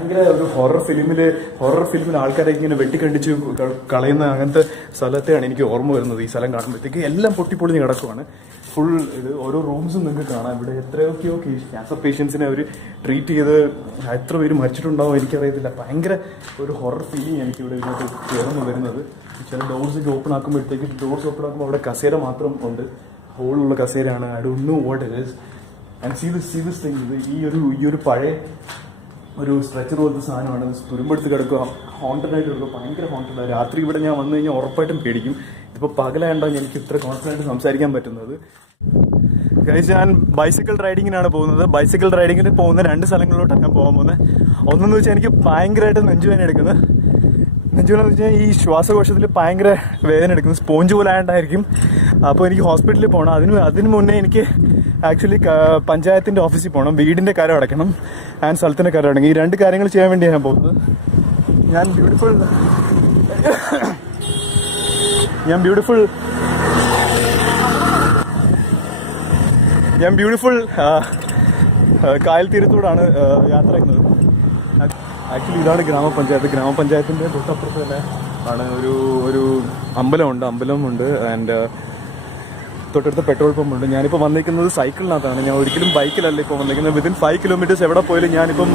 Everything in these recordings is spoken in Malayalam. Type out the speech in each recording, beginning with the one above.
ഭയങ്കര ഒരു ഹൊറർ ഫിലിമിൽ ആൾക്കാരെ ഇങ്ങനെ വെട്ടിക്കണ്ടിച്ച് കളയുന്ന അങ്ങനത്തെ സ്ഥലത്തെയാണ് എനിക്ക് ഓർമ്മ വരുന്നത്. ഈ സ്ഥലം കാണുമ്പോഴത്തേക്ക് എല്ലാം പൊട്ടിപ്പൊളിഞ്ഞ് കിടക്കുവാണ്. ഫുൾ ഇത് ഓരോ റൂംസും നിങ്ങൾക്ക് കാണാം. ഇവിടെ എത്രയൊക്കെയോ ക്യാൻസർ പേഷ്യൻസിനെ അവർ ട്രീറ്റ് ചെയ്ത് എത്ര പേര് മരിച്ചിട്ടുണ്ടാവും എനിക്കറിയത്തില്ല. ഭയങ്കര ഒരു ഹൊറർ ഫീലിംഗ് എനിക്ക് ഇവിടെ ഇതിനകത്ത് ചേർന്ന് വരുന്നത്. ചില ഡോർസൊക്കെ ഓപ്പൺ ആക്കുമ്പോഴത്തേക്ക് അവിടെ കസേര മാത്രം ഉണ്ട്, ഹോളുള്ള കസേരയാണ്. I don't know what it is. And see this thing. ഇത് ഈ ഒരു പഴയ ഒരു സ്ട്രെച്ചർ പോലത്തെ സാധനമാണ്. തുരുമ്പെടുത്ത് കിടക്കുക, ഹോണ്ടഡ് ആയിട്ട് കിടക്കുക, ഭയങ്കര ഹോണ്ടഡ്. രാത്രി ഇവിടെ ഞാൻ വന്നു കഴിഞ്ഞാൽ ഉറപ്പായിട്ടും പേടിക്കും. ഇതിപ്പോൾ പകലായതുകൊണ്ടാണ് എനിക്ക് ഇത്ര കോൺഫിഡൻറ്റ് സംസാരിക്കാൻ പറ്റുന്നത്. ഗൈസ്, ഞാൻ ബൈസിക്കിൾ റൈഡിങ്ങിനാണ് പോകുന്നത്. ബൈസിക്കിൾ റൈഡിങ്ങിന് പോകുന്ന 2 സ്ഥലങ്ങളിലോട്ടാണ് ഞാൻ പോകാൻ പോകുന്നത്. ഒന്നെന്ന് വെച്ചാൽ എനിക്ക് ഭയങ്കരമായിട്ട് നെഞ്ചുവേദന എടുക്കുന്നത്. നെഞ്ചുവേദന എന്ന് വെച്ചാൽ ഈ ശ്വാസകോശത്തിൽ ഭയങ്കര വേദന എടുക്കുന്നത്, സ്പോഞ്ച് പോലെ ആയതുകൊണ്ടായിരിക്കും. അപ്പോൾ എനിക്ക് ഹോസ്പിറ്റലിൽ പോകണം. അതിന് മുന്നേ എനിക്ക് ആക്ച്വലി പഞ്ചായത്തിൻ്റെ ഓഫീസിൽ പോകണം, വീടിൻ്റെ കരം അടയ്ക്കണം, ആൻഡ് സ്ഥലത്തിൻ്റെ കരം അടയ്ക്കണം. ഈ 2 കാര്യങ്ങൾ ചെയ്യാൻ വേണ്ടിയാണ് ഞാൻ പോകുന്നത്. ഞാൻ ബ്യൂട്ടിഫുൾ കായൽ തീരത്തോടാണ് യാത്ര ചെയ്യുന്നത്. ആക്ച്വലി ഇതാണ് ഗ്രാമപഞ്ചായത്തിൻ്റെ തൊട്ടപ്പുറത്ത് തന്നെ ആണ് ഒരു അമ്പലമുണ്ട് ആൻഡ് തൊട്ടടുത്ത് പെട്രോൾ പമ്പുണ്ട്. ഞാനിപ്പോൾ വന്നിരിക്കുന്നത് സൈക്കിളിനകത്താണ്. ഞാൻ ഒരിക്കലും ബൈക്കിലല്ല ഇപ്പോൾ വന്നിരിക്കുന്നത്. വിതിൻ 5 കിലോമീറ്റേഴ്സ് എവിടെ പോയാലും ഞാനിപ്പം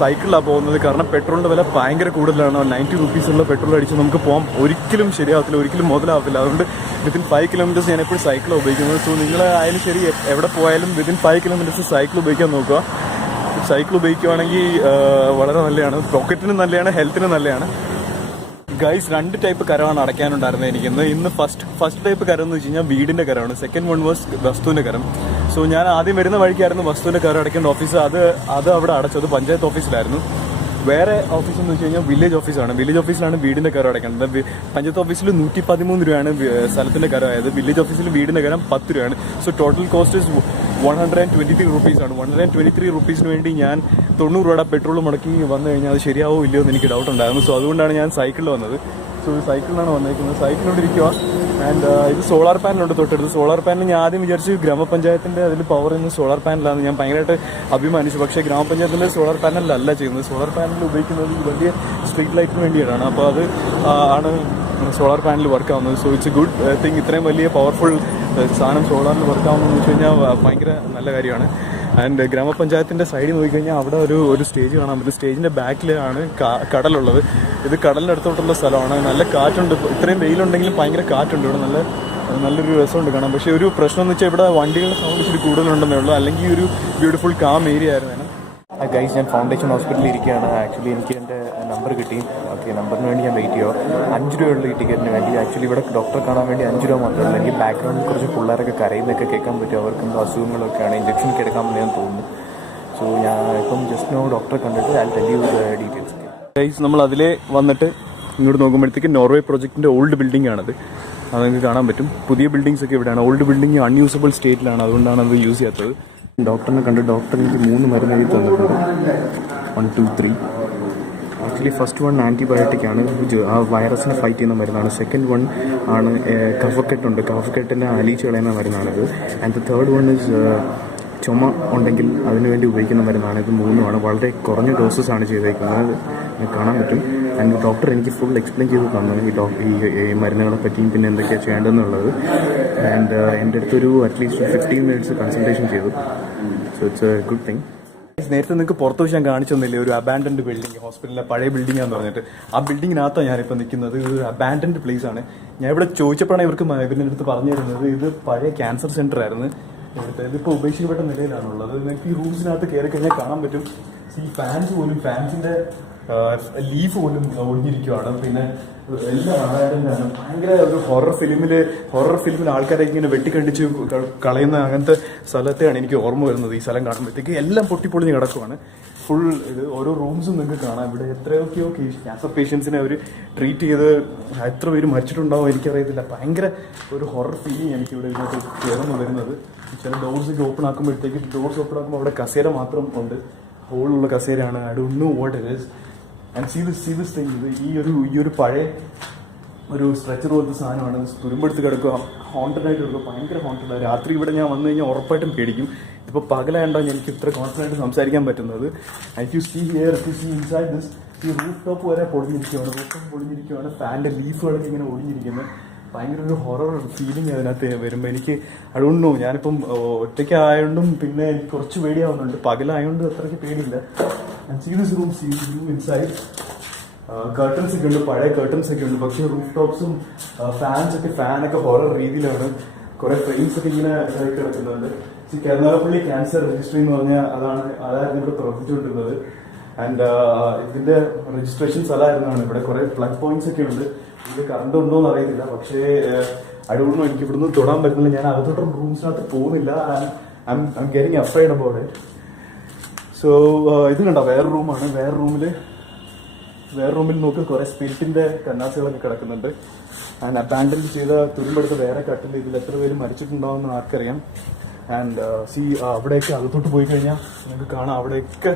സൈക്കിളിലാണ് പോകുന്നത്. കാരണം പെട്രോളിൻ്റെ വില ഭയങ്കര കൂടുതലാണ്. 90 റുപ്പീസുള്ള പെട്രോൾ അടിച്ച് നമുക്ക് പോകാൻ ഒരിക്കലും ശരിയാവത്തില്ല, ഒരിക്കലും മുതലാവത്തില്ല. അതുകൊണ്ട് വിതിൻ 5 കിലോമീറ്റേഴ്സ് ഞാൻ എപ്പോഴും സൈക്കിളാണ് ഉപയോഗിക്കുന്നത്. സോ നിങ്ങൾ ആയാലും ശരി എവിടെ പോയാലും വിതിൻ 5 കിലോമീറ്റേഴ്സ് സൈക്കിൾ ഉപയോഗിക്കാൻ നോക്കുക. സൈക്കിൾ ഉപയോഗിക്കുകയാണെങ്കിൽ വളരെ നല്ലതാണ്, പോക്കറ്റിനും നല്ലതാണ്, ഹെൽത്തിനും നല്ലതാണ്. ഗൈസ്, 2 ടൈപ്പ് കരമാണ് അടയ്ക്കാനുണ്ടായിരുന്നത് എനിക്ക്. ഇന്ന് ഫസ്റ്റ് ടൈപ്പ് കരം എന്ന് വെച്ച് കഴിഞ്ഞാൽ വീടിൻ്റെ കരമാണ്. സെക്കൻഡ് വൺ വാസ് വസ്തുവിൻ്റെ കരം. സോ ഞാൻ ആദ്യം വരുന്ന വഴിക്കായിരുന്നു വസ്തുവിൻ്റെ കരം അടയ്ക്കേണ്ട ഓഫീസ്. അത് അവിടെ അടച്ചത് പഞ്ചായത്ത് ഓഫീസിലായിരുന്നു. വേറെ ഓഫീസ് എന്ന് വെച്ച് കഴിഞ്ഞാൽ വില്ലേജ് ഓഫീസാണ്. വില്ലേജ് ഓഫീസിലാണ് വീടിൻ്റെ കരം അടയ്ക്കേണ്ടത്. പഞ്ചായത്ത് ഓഫീസിൽ 113 രൂപയാണ് സ്ഥലത്തിൻ്റെ കരമായത്. വില്ലേജ് ഓഫീസിൽ വീടിൻ്റെ കരം 10 രൂപയാണ്. സോ ടോട്ടൽ കോസ്റ്റ് 123 റുപ്പീസാണ്. 123 റുപ്പീസിന് വേണ്ടി ഞാൻ 90 രൂപയുടെ പെട്രോൾ മുടക്കി വന്നു കഴിഞ്ഞാൽ അത് ശരിയാവോ ഇല്ലയോ എന്ന് എനിക്ക് ഡൗട്ട് ഉണ്ടായിരുന്നു. സോ അതുകൊണ്ടാണ് ഞാൻ സൈക്കിളിൽ വന്നത്. സോ സൈക്കിളിലാണ് വന്നിരിക്കുന്നത്. സൈക്കിളിനോട് ഇരിക്കുക. ആൻഡ് ഇത് സോളാർ പാനലുണ്ട് തൊട്ടടുത്ത്. സോളാർ പാനൽ ഞാൻ ആദ്യം വിചാരിച്ചു ഗ്രാമപഞ്ചായത്തിൻ്റെ അതിൽ പവർ ചെയ്യുന്ന സോളാർ പാനലാണ്. ഞാൻ ഭയങ്കരമായിട്ട് അഭിമാനിച്ചു. പക്ഷേ ഗ്രാമപഞ്ചായത്തിൻ്റെ സോളാർ പാനലല്ല ചെയ്യുന്നത്. സോളാർ പാനൽ ഉപയോഗിക്കുന്നത് ഈ വലിയ സ്ട്രീറ്റ് ലൈറ്റിന് വേണ്ടിയിട്ടാണ്. അപ്പോൾ അത് ആണ് സോളാർ പാനൽ വർക്ക് ആവുന്നത്. So it's A good thing. ഇത്രയും വലിയ പവർഫുൾ സാധനം സോളാറിൽ വർക്ക് ആവുന്നതെന്ന് വെച്ച് കഴിഞ്ഞാൽ ഭയങ്കര നല്ല കാര്യമാണ്. ആൻഡ് ഗ്രാമപഞ്ചായത്തിൻ്റെ സൈഡിൽ നോക്കിക്കഴിഞ്ഞാൽ അവിടെ ഒരു സ്റ്റേജ് കാണാൻ പറ്റും. സ്റ്റേജിൻ്റെ ബാക്കിലാണ് കടലുള്ളത്. ഇത് കടലിൻ്റെ അടുത്തോട്ടുള്ള സ്ഥലമാണ്. നല്ല കാറ്റുണ്ട്. ഇത്രയും വെയിലുണ്ടെങ്കിലും ഭയങ്കര കാറ്റുണ്ട് ഇവിടെ. നല്ലൊരു രസമുണ്ട് കാണാൻ. പക്ഷേ ഒരു പ്രശ്നം എന്ന് വെച്ചാൽ ഇവിടെ വണ്ടികളുടെ സൗണ്ട് ഇച്ചിരി കൂടുതലുണ്ടെന്നേ ഉള്ളൂ. അല്ലെങ്കിൽ ഒരു ബ്യൂട്ടിഫുൾ കാം ഏരിയ ആയിരുന്നു. ഗൈസ്, ഞാൻ ഫൗണ്ടേഷൻ ഹോസ്പിറ്റലിൽ ഇരിക്കുകയാണ്. ആക്ച്വലി എനിക്ക് എൻ്റെ നമ്പർ കിട്ടി. ഓക്കെ, നമ്പറിന് വേണ്ടി ഞാൻ വെയിറ്റ് ചെയ്യുമോ. 5 രൂപയുള്ള ഈ ടിക്കറ്റിന് വേണ്ടി. ആക്ച്വലി ഇവിടെ ഡോക്ടറെ കാണാൻ വേണ്ടി 5 രൂപ മാത്രമേ ഉള്ളൂ. എനിക്ക് ബാക്ക്ഗ്രൗണ്ടിൽ കുറച്ച് പിള്ളേരൊക്കെ കരയുന്നൊക്കെ കേൾക്കാൻ പറ്റും. അവർക്ക് എന്തോ അസുഖങ്ങളൊക്കെയാണ്, ഇഞ്ചക്ഷനൊക്കെ എടുക്കാമെന്ന് ഞാൻ തോന്നുന്നു. സോ ഞാൻ ഇപ്പം ജസ്റ്റ് നോ ഡോക്ടറെ കണ്ടിട്ട് I tell you details. Guys, നമ്മൾ അതിലേ വന്നിട്ട് ഇങ്ങോട്ട് നോക്കുമ്പോഴത്തേക്ക് നോർവേ പ്രോജക്റ്റിൻ്റെ ഓൾഡ് ബിൽഡിംഗ് ആണത്. അത് നിങ്ങൾക്ക് കാണാൻ പറ്റും. പുതിയ ബിൽഡിങ്സ് ഒക്കെ ഇവിടെയാണ്. ഓൾഡ് ബിൽഡിംഗ് അൺയൂസബിൾ സ്റ്റേറ്റിലാണ്. അതുകൊണ്ടാണ് അത് യൂസ് ചെയ്യാത്തത്. ഡോക്ടറിനെ കണ്ട് ഡോക്ടർ എനിക്ക് 3 മരുന്ന് എഴുതി തന്നിട്ടുണ്ട്. 1, 2, 3. ആക്ച്വലി ഫസ്റ്റ് വൺ ആൻറ്റിബയോട്ടിക് ആണ്. ആ വൈറസിനെ ഫൈറ്റ് ചെയ്യുന്ന മരുന്നാണ്. സെക്കൻഡ് വൺ ആണ് കഫക്കെട്ടുണ്ട്. കഫക്കെട്ടിനെ അലിയിച്ച് കളയുന്ന മരുന്നാണിത്. And the third one is ചുമ ഉണ്ടെങ്കിൽ അതിനുവേണ്ടി ഉപയോഗിക്കുന്ന മരുന്നാണ്. ഇത് 3മാണ്. വളരെ കുറഞ്ഞ ഡോസസാണ് ചെയ്തേക്കുന്നത്. കാണാൻ പറ്റും. ആൻഡ് ഡോക്ടർ എനിക്ക് ഫുൾ എക്സ്പ്ലെയിൻ ചെയ്ത് തന്നു ഈ മരുന്നുകളെ പറ്റിയും പിന്നെ എന്തൊക്കെയാണ് ചെയ്യേണ്ടതെന്നുള്ളത്. ആൻഡ് എൻ്റെ അടുത്തൊരു അറ്റ്ലീസ്റ്റ് 15 മിനിറ്റ്സ് കൺസൾട്ടേഷൻ ചെയ്തു. So it's A good thing. നേരത്തെ നിങ്ങൾക്ക് പുറത്ത് വെച്ച് ഞാൻ കാണിച്ചു തന്നില്ലേ ഒരു അബാൻഡൻഡ് ബിൽഡിംഗ്, ഹോസ്പിറ്റലിലെ പഴയ ബിൽഡിംഗാന്ന് പറഞ്ഞിട്ട്. ആ ബിൽഡിങ്ങിനകത്താണ് ഞാനിപ്പോൾ നിൽക്കുന്നത്. ഇത് ഒരു അബാൻഡൻഡ് പ്ലേസ് ആണ്. ഞാൻ ഇവിടെ ചോദിച്ചപ്പോഴാണ് ഇവരുടെ അടുത്ത് പറഞ്ഞു തരുന്നത് ഇത് പഴയ ക്യാൻസർ സെൻ്റർ ആയിരുന്നു. ഇതിപ്പോൾ ഉപേക്ഷിക്കപ്പെട്ട നിലയിലാണുള്ളത്. നിങ്ങൾക്ക് ഈ റൂംസിനകത്ത് കയറി കഴിഞ്ഞാൽ കാണാൻ പറ്റും. ഈ ഫാൻസ് പോലും, ഫാൻസിൻ്റെ ലീഫ് പോലും ഒഴിഞ്ഞിരിക്കുകയാണ്. പിന്നെ എല്ലാം അബാൻഡൻ്റാണ്. ഭയങ്കര ഒരു ഹൊറർ ഫിലിമിൽ ആൾക്കാരെ ഇങ്ങനെ വെട്ടിക്കണ്ടിച്ച് കളയുന്ന അങ്ങനത്തെ സ്ഥലത്തെയാണ് എനിക്ക് ഓർമ്മ വരുന്നത്. ഈ സ്ഥലം കാണുമ്പോഴത്തേക്ക് എല്ലാം പൊട്ടിപ്പൊളിഞ്ഞ് കിടക്കുവാണ്. ഫുൾ ഇത് ഓരോ റൂംസും നിങ്ങൾക്ക് കാണാം. ഇവിടെ എത്രയൊക്കെയോ ക്യാൻസർ പേഷ്യൻസിനെ അവർ ട്രീറ്റ് ചെയ്ത് എത്ര പേര് മരിച്ചിട്ടുണ്ടാവും എനിക്കറിയത്തില്ല. ഭയങ്കര ഒരു ഹൊറർ ഫീലിംഗ് എനിക്കിവിടെ ഇതിനകത്ത് ചേർന്ന് വരുന്നത്. ചില ഡോർസൊക്കെ ഓപ്പൺ ആക്കുമ്പോൾ അവിടെ കസേര മാത്രം ഉണ്ട്, ഹോളുള്ള കസേരയാണ്. I don't know what it is. And see this thing. ഇത് ഈ ഒരു പഴയ ഒരു സ്ട്രെച്ചർ പോലത്തെ സാധനമാണ്. തുരുമ്പെടുത്ത് കിടക്കുക, ഹോണ്ടഡ് ആയിട്ട് കിടക്കുക, ഭയങ്കര ഹോണ്ടഡ്. രാത്രി ഇവിടെ ഞാൻ വന്നു കഴിഞ്ഞാൽ ഉറപ്പായിട്ടും പേടിക്കും. ഇപ്പോൾ പകലായതുകൊണ്ടോ എനിക്ക് ഇത്ര കോൺഫിഡൻറ്റ് സംസാരിക്കാൻ പറ്റുന്നത്. I see here, see inside this, ഈ റൂഫ് ടോപ്പ് വരെ പൊളിഞ്ഞിരിക്കുകയാണ്. ഫാനിൻ്റെ ലീഫുകളൊക്കെ ഇങ്ങനെ ഒഴിഞ്ഞിരിക്കുന്നത്. ഭയങ്കര ഒരു ഹൊറർ ഫീലിംഗ് അതിനകത്ത് വരുമ്പോൾ. എനിക്ക് അതുകൊണ്ടോ ഞാനിപ്പം ഒറ്റയ്ക്ക് ആയതുകൊണ്ടും പിന്നെ എനിക്ക് കുറച്ച് പേടിയാവുന്നുണ്ട്. പകലായതുകൊണ്ട് അത്രയ്ക്ക് പേടിയില്ല. See this room, see view inside. Curtains ഒക്കെ ഉണ്ട്, പഴയ കർട്ടൻസ് ഒക്കെ ഉണ്ട്. പക്ഷേ റൂഫ് ടോപ്സും ഫാനൊക്കെ ഹൊറർ രീതിയിലാണ്. കുറെ ഫ്രെയിംസ് ഒക്കെ ഇങ്ങനെ ഇതായിട്ട് കിടക്കുന്നുണ്ട്. കരുനാഗപ്പള്ളി ക്യാൻസർ രജിസ്ട്രി എന്ന് പറഞ്ഞാൽ അതായിരുന്നു ഇവിടെ പ്രവർത്തിച്ചുകൊണ്ടിരുന്നത്. ആൻഡ് ഇതിന്റെ രജിസ്ട്രേഷൻ സ്ഥലമായിരുന്നാണ്. ഇവിടെ കുറെ പ്ലഗ് പോയിന്റ്സ് ഒക്കെ ഉണ്ട്. ഇത് കറണ്ട് ഉണ്ടോ എന്ന് അറിയത്തില്ല. പക്ഷേ അടിപൊളി എനിക്ക് ഇവിടുന്ന് തൊടാൻ പറ്റുന്നില്ല. ഞാൻ അകത്തോട്ട് റൂംസിനകത്ത് പോകുന്നില്ല. I am getting afraid about it. So ഇത് കണ്ടോ, വേറെ റൂമാണ്. വേറെ റൂമിൽ നോക്ക്, കുറെ സ്പിരിറ്റിന്റെ കന്നാസുകളൊക്കെ കിടക്കുന്നുണ്ട്. ആൻഡ് അബാൻഡൻ ചെയ്ത തുരുമ്പെടുത്ത വേറെ കട്ടിൽ. ഇതിൽ എത്ര പേര് മരിച്ചിട്ടുണ്ടാവുമെന്ന് ആർക്കറിയാം. ആൻഡ് അവിടെയൊക്കെ അകത്തോട്ട് പോയി കഴിഞ്ഞാൽ നിങ്ങൾക്ക് കാണാം, അവിടെയൊക്കെ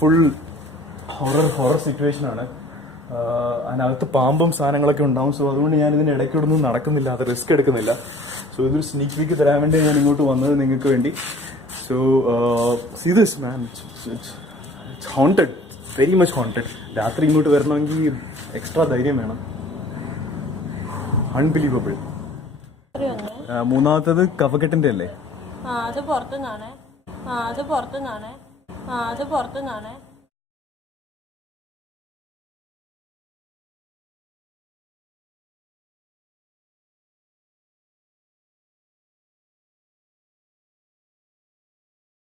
ഫുൾ ഹൊറർ സിറ്റുവേഷൻ ആണ്. അതിനകത്ത് പാമ്പും സാധനങ്ങളൊക്കെ ഉണ്ടാവും. സോ അതുകൊണ്ട് ഞാൻ ഇതിന് ഇടയ്ക്കൊന്നും നടക്കുന്നില്ല, അത് റിസ്ക് എടുക്കുന്നില്ല. സോ ഇതൊരു സ്നീക്ക് പീക്ക് തരാൻ വേണ്ടി ഞാൻ ഇങ്ങോട്ട് വന്നത് നിങ്ങൾക്ക് വേണ്ടി. So see this man, it's haunted, very much haunted. രാത്രി ഇങ്ങോട്ട് വരണമെങ്കിൽ എക്സ്ട്രാ ധൈര്യം വേണം. അൺബിലീവബിൾ. മൂന്നാമത്തത് കഫക്കെട്ടിന്റെ അല്ലേ? അത് പുറത്തുനിന്നാണ്.